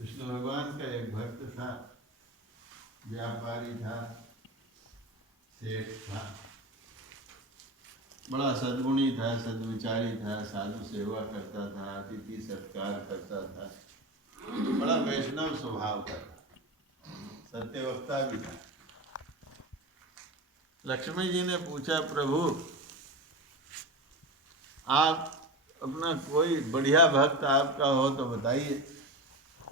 विष्णु भगवान का एक भक्त था, व्यापारी था, सेठ था, बड़ा सद्गुणी था, सद्विचारी था, साधु सेवा करता था, अतिथि सत्कार करता था, बड़ा वैष्णव स्वभाव का था, सत्यवक्ता भी था। लक्ष्मी जी ने पूछा, प्रभु आप अपना कोई बढ़िया भक्त आपका हो तो बताइए।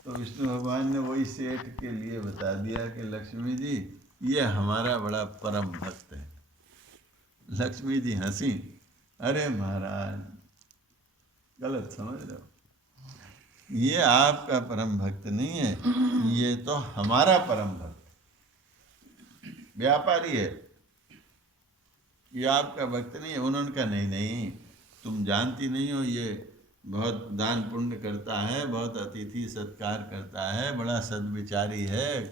तो विष्णु भगवान ने वही सेठ के लिए बता दिया कि लक्ष्मी जी ये हमारा बड़ा परम भक्त है। लक्ष्मी जी हंसी, अरे महाराज गलत समझ रहे हो, ये आपका परम भक्त नहीं है, ये तो हमारा परम भक्त व्यापारी है, ये आपका भक्त नहीं है। उन्होंने कहा नहीं नहीं, तुम जानती नहीं हो, ये बहुत दान पुण्य करता है, बहुत अतिथि सत्कार करता है, बड़ा सद्विचारी है,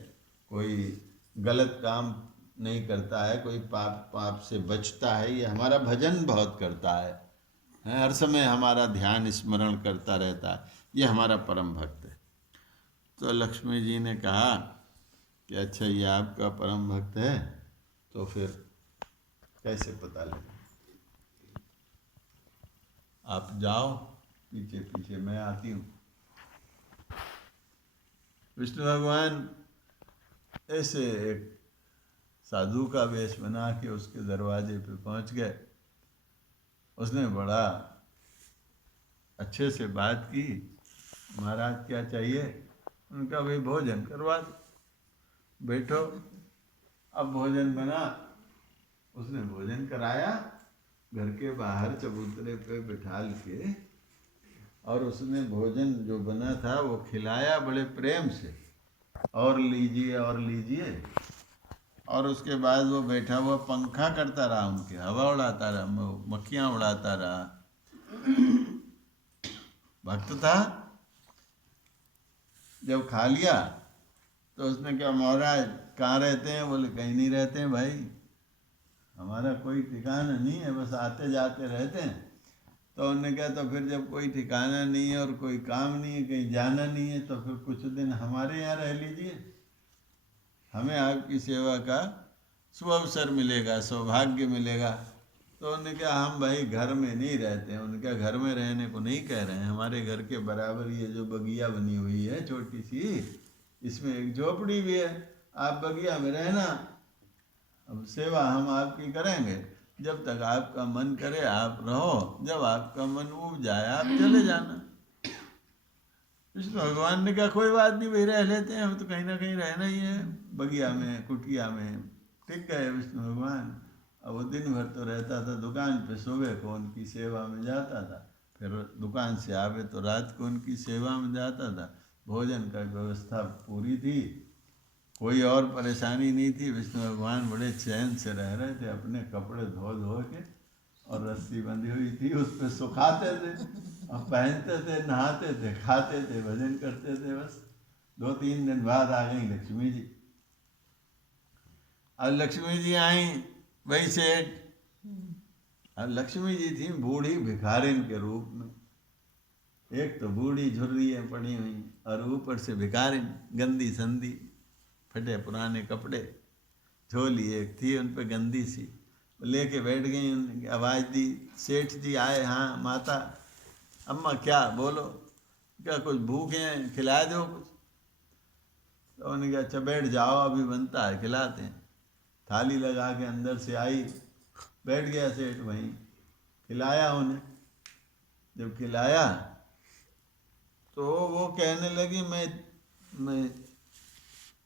कोई गलत काम नहीं करता है, कोई पाप से बचता है, ये हमारा भजन बहुत करता है, हर समय हमारा ध्यान स्मरण करता रहता है, ये हमारा परम भक्त है। तो लक्ष्मी जी ने कहा कि अच्छा ये आपका परम भक्त है, तो फिर कैसे पता लगे? आप जाओ पीछे पीछे, मैं आती हूँ। विष्णु भगवान ऐसे एक साधु का वेश बना के उसके दरवाजे पे पहुँच गए। उसने बड़ा अच्छे से बात की, महाराज क्या चाहिए? उनका भाई भोजन करवा दो, बैठो। अब भोजन बना, उसने भोजन कराया, घर के बाहर चबूतरे पे बिठाल के, और उसने भोजन जो बना था वो खिलाया बड़े प्रेम से, और लीजिए और लीजिए। और उसके बाद वो बैठा हुआ पंखा करता रहा, उनके हवा उड़ाता रहा, मक्खियाँ उड़ाता रहा। भक्त था। जब खा लिया तो उसने कहा, महाराज कहाँ रहते हैं? बोले कहीं नहीं रहते हैं भाई, हमारा कोई ठिकाना नहीं है, बस आते जाते रहते हैं। तो उन्होंने कहा, तो फिर जब कोई ठिकाना नहीं है और कोई काम नहीं है, कहीं जाना नहीं है, तो फिर कुछ दिन हमारे यहाँ रह लीजिए, हमें आपकी सेवा का सुअवसर मिलेगा, सौभाग्य मिलेगा। तो उन्होंने कहा, हम भाई घर में नहीं रहते हैं। उन्होंने कहा, घर में रहने को नहीं कह रहे हैं, हमारे घर के बराबर ये जो बगिया बनी हुई है छोटी सी, इसमें एक झोपड़ी भी है, आप बगिया में रहना, अब सेवा हम आपकी करेंगे, जब तक आपका मन करे आप रहो, जब आपका मन उब जाए आप चले जाना। विष्णु भगवान ने कहा, कोई बात नहीं भाई, रह लेते हैं, हम तो कहीं ना कहीं रहना ही है, बगिया में कुटिया में। ठीक है विष्णु भगवान। अब वो दिन भर तो रहता था दुकान पे, सुबह को उनकी सेवा में जाता था, फिर दुकान से आवे तो रात को उनकी सेवा में जाता था। भोजन का व्यवस्था पूरी थी, कोई और परेशानी नहीं थी। विष्णु भगवान बड़े चैन से रह रहे थे, अपने कपड़े धो धो के, और रस्सी बंधी हुई थी उस पर सुखाते थे, और पहनते थे, नहाते थे, खाते थे, भजन करते थे। बस 2-3 दिन बाद आ गई लक्ष्मी जी। और लक्ष्मी जी आई, वही सेठ। और लक्ष्मी जी थी बूढ़ी भिखारिन के रूप में, एक तो बूढ़ी झुर्रियाँ पड़ी हुई, और ऊपर से भिखारिन, गंदी संदी, फटे पुराने कपड़े, झोली एक थी उन पे गंदी सी, लेके बैठ गई। उन्होंने आवाज़ दी, सेठ जी आए। हाँ माता, अम्मा क्या बोलो? क्या कुछ भूखे हैं, खिला दो कुछ? तो उन्होंने कहा, अच्छा बैठ जाओ, अभी बनता है, खिलाते हैं। थाली लगा के अंदर से आई, बैठ गया सेठ वहीं, खिलाया उन्हें। जब खिलाया तो वो कहने लगी,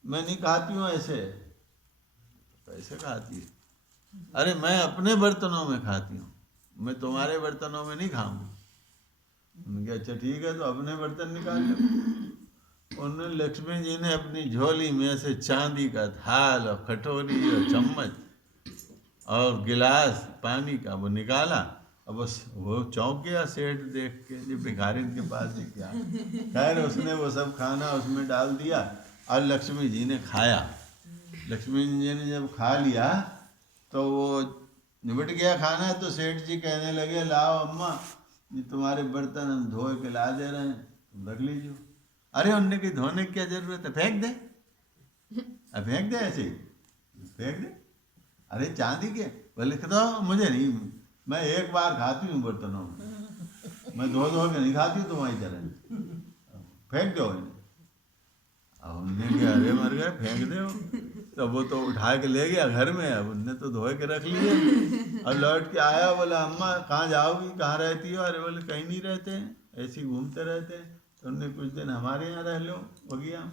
मैं नहीं खाती हूँ ऐसे। तो ऐसे खाती है? अरे मैं अपने बर्तनों में खाती हूँ, मैं तुम्हारे बर्तनों में नहीं खाऊंगी। उन्होंने कहा, अच्छा ठीक है, तो अपने बर्तन निकाल लो। उन्होंने, लक्ष्मी जी ने अपनी झोली में से चांदी का थाल और कटोरी और चम्मच और गिलास पानी का वो निकाला। अब बस वो चौंक गया सेठ देख के, जो भिखारिन के पास ही क्या। खैर उसने वो सब खाना उसमें डाल दिया, और लक्ष्मी जी ने खाया। लक्ष्मी जी ने जब खा लिया तो वो निबट गया खाना। तो सेठ जी कहने लगे, लाओ अम्मा, ये तुम्हारे बर्तन हम धो के ला दे रहे हैं, तुम रख लीजिए। अरे उनने की धोने की क्या जरूरत है, फेंक दे, अब फेंक दे, ऐसे ही फेंक दे। अरे चांदी के बोले दो, मुझे नहीं, मैं एक बार खाती हूँ बर्तनों में, मैं धो के नहीं खाती, तुम्हारी तरह, फेंक दो इन्हें। अब उनने क्या, अरे मर गए, फेंक दे। तो वो तो उठा के ले गया घर में, अब उनने तो धोए के रख लिए। अब लौट के आया, बोला अम्मा कहाँ जाओगी, कहाँ रहती हो? अरे बोले कहीं नहीं रहते, ऐसे ही घूमते रहते हैं। तो उनने कुछ दिन हमारे यहाँ रह लो बगिया में।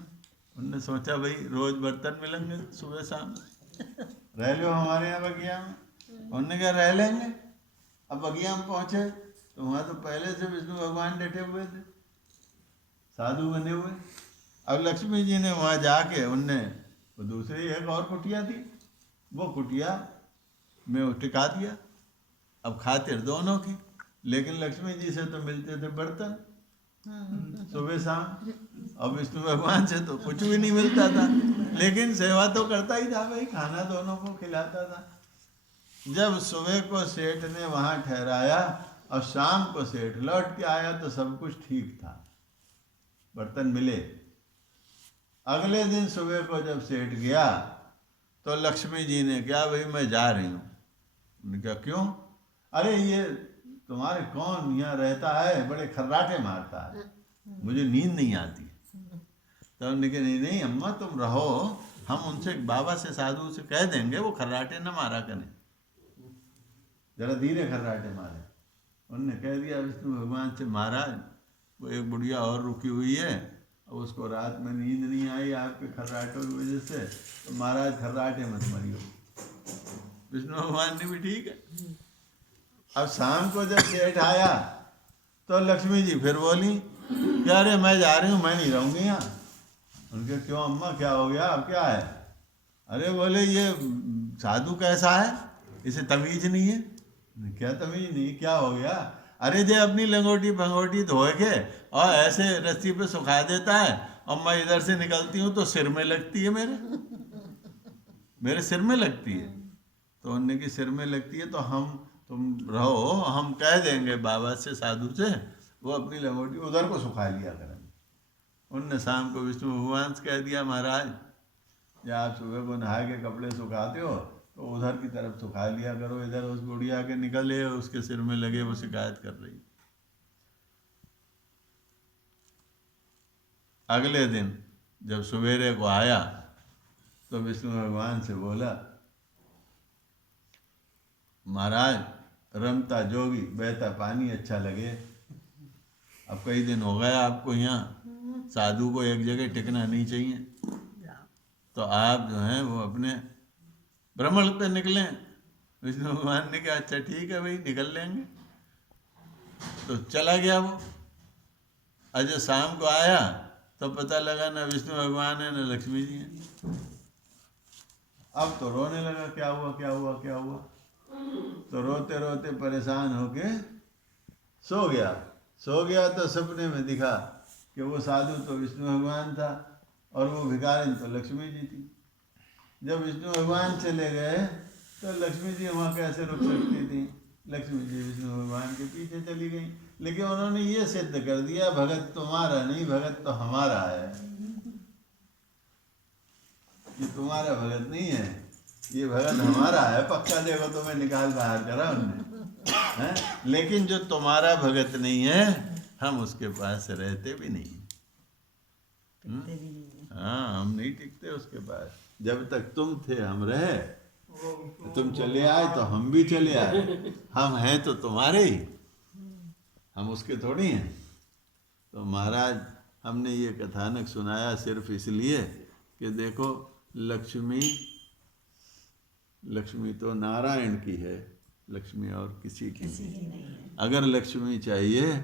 उनने सोचा भाई रोज बर्तन मिलेंगे सुबह शाम, रह लो हमारे यहाँ बगिया में। उनने क्या रह लेंगे। अब बगिया में पहुँचे तो वहाँ तो पहले से विष्णु भगवान डटे हुए थे, साधु बने हुए। अब लक्ष्मी जी ने वहाँ जाके, उनने वो दूसरी एक और कुटिया थी, वो कुटिया में वो टिका दिया। अब खातिर दोनों की, लेकिन लक्ष्मी जी से तो मिलते थे बर्तन सुबह शाम, अब विष्णु भगवान से तो कुछ भी नहीं मिलता था, लेकिन सेवा तो करता ही था भाई, खाना दोनों को खिलाता था। जब सुबह को सेठ ने वहाँ ठहराया और शाम को सेठ लौट के आया तो सब कुछ ठीक था, बर्तन मिले। अगले दिन सुबह को जब सेठ गया तो लक्ष्मी जी ने क्या, भाई मैं जा रही हूँ। उन्होंने कहा क्यों? अरे ये तुम्हारे कौन यहाँ रहता है, बड़े खर्राटे मारता है, मुझे नींद नहीं आती। तो उन्होंने कहा नहीं नहीं अम्मा तुम रहो, हम उनसे बाबा से साधु से कह देंगे वो खर्राटे न मारा करें, जरा धीरे खर्राटे मारे। उनने कह दिया विष्णु भगवान से, महाराज वो एक बुढ़िया और रुकी हुई है, अब उसको रात में नींद नहीं आई आपके खर्राटों की वजह से, तो महाराज खर्राटे मत मरियो। विष्णु भगवान ने भी ठीक है। अब शाम को जब सेठ आया तो लक्ष्मी जी फिर बोली कि अरे मैं जा रही हूँ, मैं नहीं रहूँगी यहाँ। उनके क्यों अम्मा क्या हो गया, अब क्या है? अरे बोले ये साधु कैसा है, इसे तमीज नहीं है। क्या तमीज नहीं, क्या हो गया? अरे जे अपनी लंगोटी भंगोटी धोए के और ऐसे रस्सी पे सुखा देता है, और मैं इधर से निकलती हूँ तो सिर में लगती है, मेरे सिर में लगती है। तो उनने की सिर में लगती है तो तुम रहो, हम कह देंगे बाबा से साधु से, वो अपनी लंगोटी उधर को सुखा लिया करें। उनने शाम को विष्णु भगवान से कह दिया, महाराज जब आप सुबह को नहा के कपड़े सुखाते हो तो उधर की तरफ सुखा लिया करो, इधर उस बुढ़िया के निकले उसके सिर में लगे, वो शिकायत कर रही। अगले दिन जब सवेरे को आया तो विष्णु भगवान से बोला, महाराज रमता जोगी बहता पानी अच्छा लगे, अब कई दिन हो गए आपको यहाँ, साधु को एक जगह टिकना नहीं चाहिए, तो आप जो हैं वो अपने भ्रमण पे निकलें। विष्णु भगवान ने कहा अच्छा ठीक है भाई निकल लेंगे। तो चला गया वो। आज शाम को आया तो पता लगा ना विष्णु भगवान है न लक्ष्मी जी हैं। अब तो रोने लगा, क्या हुआ क्या हुआ क्या हुआ। तो रोते रोते परेशान होके सो गया तो सपने में दिखा कि वो साधु तो विष्णु भगवान था और वो भिखारिन तो लक्ष्मी जी थी। जब विष्णु भगवान चले गए तो लक्ष्मी जी वहाँ कैसे रुक सकती थी। लक्ष्मी जी विष्णु भगवान के पीछे चली गई, लेकिन उन्होंने ये सिद्ध कर दिया भगत तुम्हारा नहीं, भगत तो हमारा है। ये तुम्हारा भगत नहीं है, ये भगत हमारा है पक्का। देखो तुम्हें निकाल बाहर करा उन्होंने है? लेकिन जो तुम्हारा भगत नहीं है हम उसके पास रहते भी नहीं। हाँ हम नहीं टिकते उसके पास। जब तक तुम थे हम रहे, तुम चले आए तो हम भी चले आए। हम हैं तो तुम्हारे ही, हम उसके थोड़ी हैं। तो महाराज हमने ये कथानक सुनाया सिर्फ इसलिए कि देखो लक्ष्मी तो नारायण की है, लक्ष्मी और किसी की नहीं। अगर लक्ष्मी चाहिए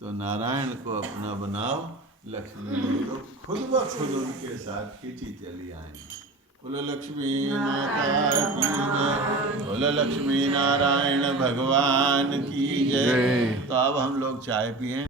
तो नारायण को अपना बनाओ, लक्ष्मी तो खुद ब खुद उनके साथ खींची चली आएंगी। बोलो लक्ष्मी माता की जय, बोलो लक्ष्मी नारायण भगवान की जय। तो अब हम लोग चाय पिए।